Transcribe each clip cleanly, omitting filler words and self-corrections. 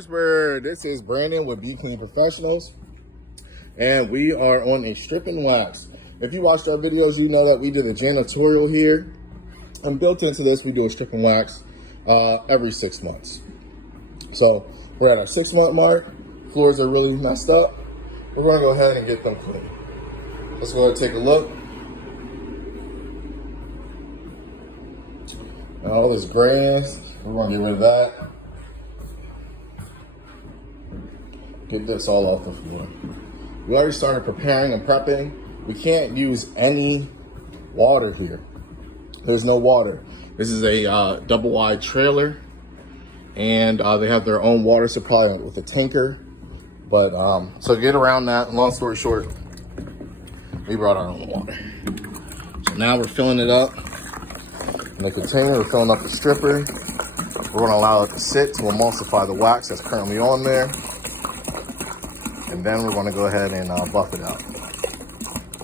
Harrisburg. This is Brandon with Be Clean Professionals, and we are on a strip and wax. If you watched our videos, you know that we did a janitorial here, and built into this, we do a strip and wax every 6 months. So we're at our 6-month mark. Floors are really messed up. We're going to go ahead and get them clean. Let's go ahead and take a look. Now, all this grass, we're going to get rid of that. Get this all off the floor. We already started preparing and prepping. We can't use any water here. There's no water. This is a double wide trailer, and they have their own water supply with a tanker. But so to get around that, long story short, we brought our own water. So now we're filling it up in the container. We're filling up the stripper. We're going to allow it to sit to emulsify the wax that's currently on there. And then we're going to go ahead and buff it out.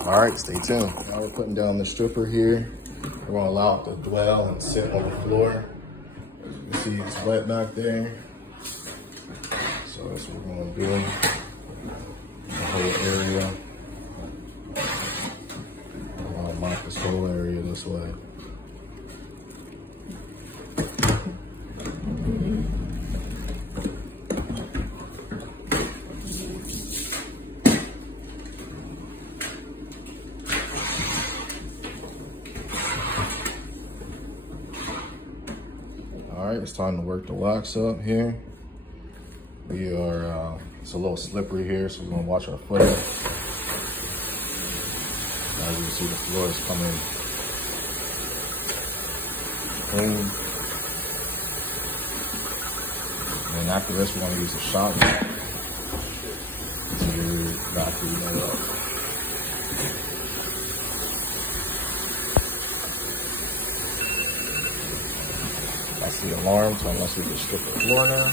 All right, stay tuned. Now we're putting down the stripper here. We're going to allow it to dwell and sit on the floor. As you can see, it's wet back there. So that's what we're going to do. The whole area. I'm going to mop this whole area this way. All right, it's time to work the wax up here. We are, it's a little slippery here, so we're gonna watch our foot. As you can see, the floor is coming clean. And after this, we're gonna use a shot vac to vacuum that up. That's the alarm, so unless we just strip the floor now.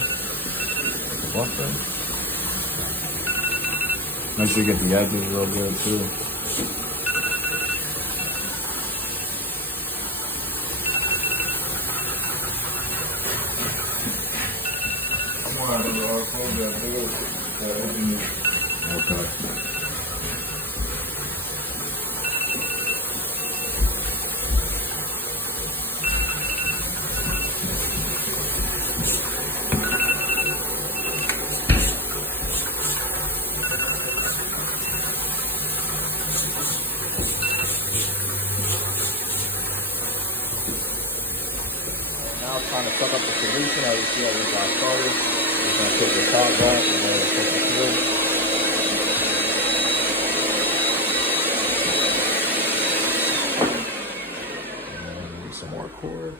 Buffer. Make sure you get the edges real good too. Okay. Now it's time to suck up the solution. As you see, I just got started. We're going to take the top back and then take the through. And some more cord.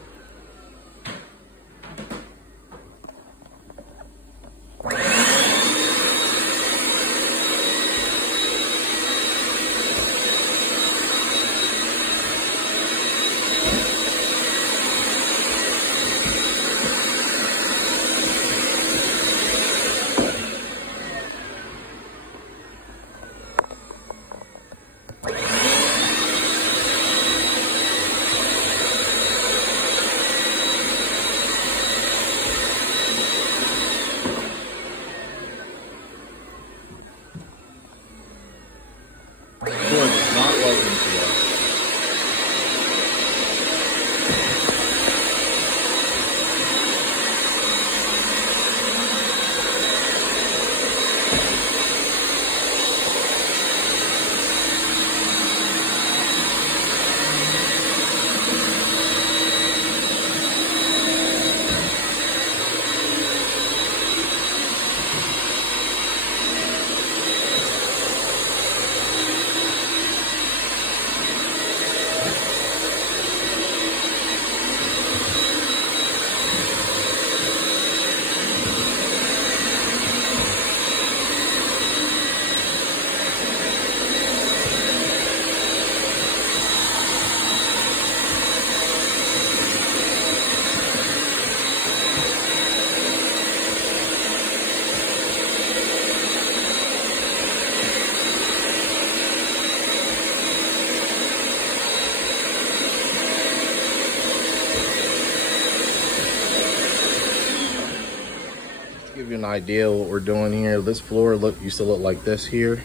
To give you an idea of what we're doing here, this floor used to look like this here,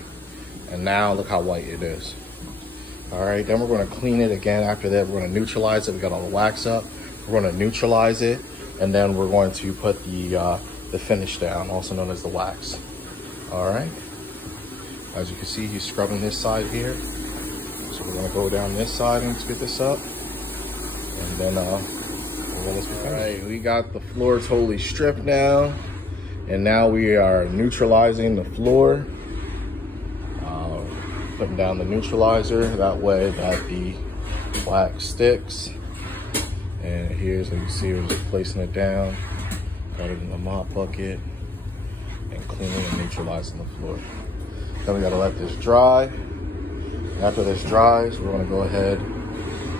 and now look how white it is. All right, then we're gonna clean it again. After that, we're gonna neutralize it. We got all the wax up. We're gonna neutralize it, and then we're going to put the finish down, also known as the wax. All right, as you can see, he's scrubbing this side here. So we're gonna go down this side and get this up, and then all right, we got the floor totally stripped now, and now we are neutralizing the floor. Putting down the neutralizer, that way that the wax sticks. And here's, like you see, we're just placing it down, got it in the mop bucket, and cleaning and neutralizing the floor. Then we gotta let this dry. After this dries, we're gonna go ahead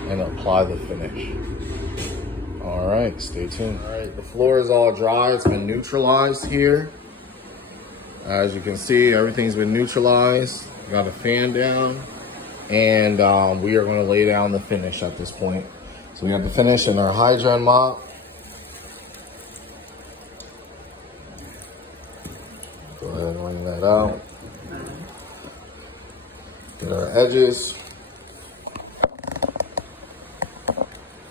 and apply the finish. All right, stay tuned. All right, the floor is all dry. It's been neutralized here. As you can see, everything's been neutralized. Got a fan down, and we are going to lay down the finish at this point. So we have the finish in our Hydran mop. Go ahead and wring that out. Get our edges.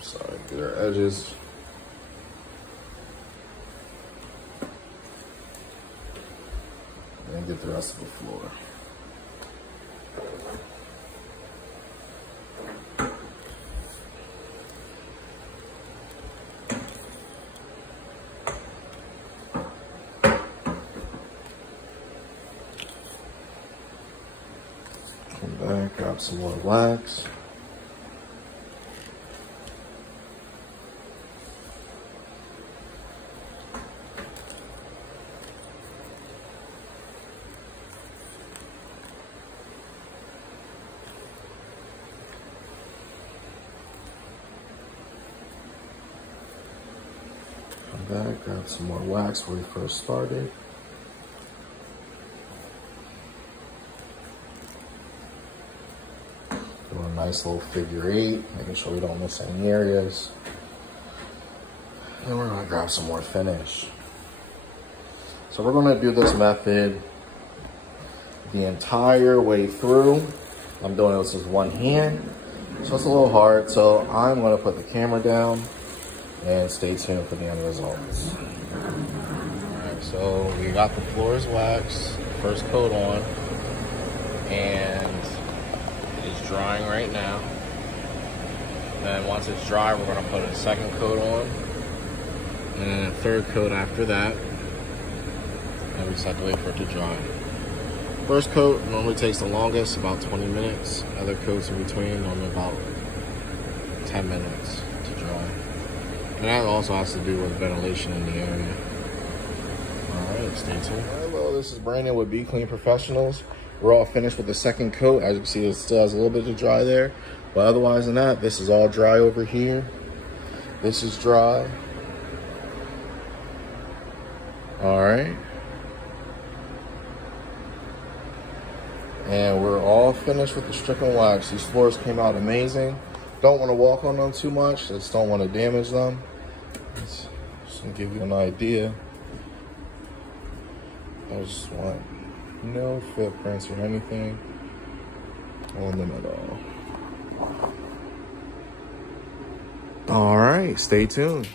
Sorry, get our edges. And get the rest of the floor. Come back, grab some more wax. Come back, grab some more wax where we first started. Do a nice little figure 8, making sure we don't miss any areas. And we're gonna grab some more finish. So we're gonna do this method the entire way through. I'm doing this with one hand, so it's a little hard. So I'm gonna put the camera down and stay tuned for the end results. All right, so we got the floors waxed, first coat on, and it's drying right now. Then once it's dry, we're gonna put a second coat on, and then a third coat after that. And we just have to wait for it to dry. First coat normally takes the longest, about 20 minutes. Other coats in between, normally about 10 minutes to dry. And that also has to do with ventilation in the area. All right, stay tuned. Hello, this is Brandon with Be Clean Professionals. We're all finished with the second coat. As you can see, it still has a little bit to dry there. But otherwise than that, this is all dry over here. This is dry. All right. And we're all finished with the stripping wax. These floors came out amazing. Don't want to walk on them too much. Just don't want to damage them. Just to give you an idea. I just want no footprints or anything on them at all. All right, stay tuned.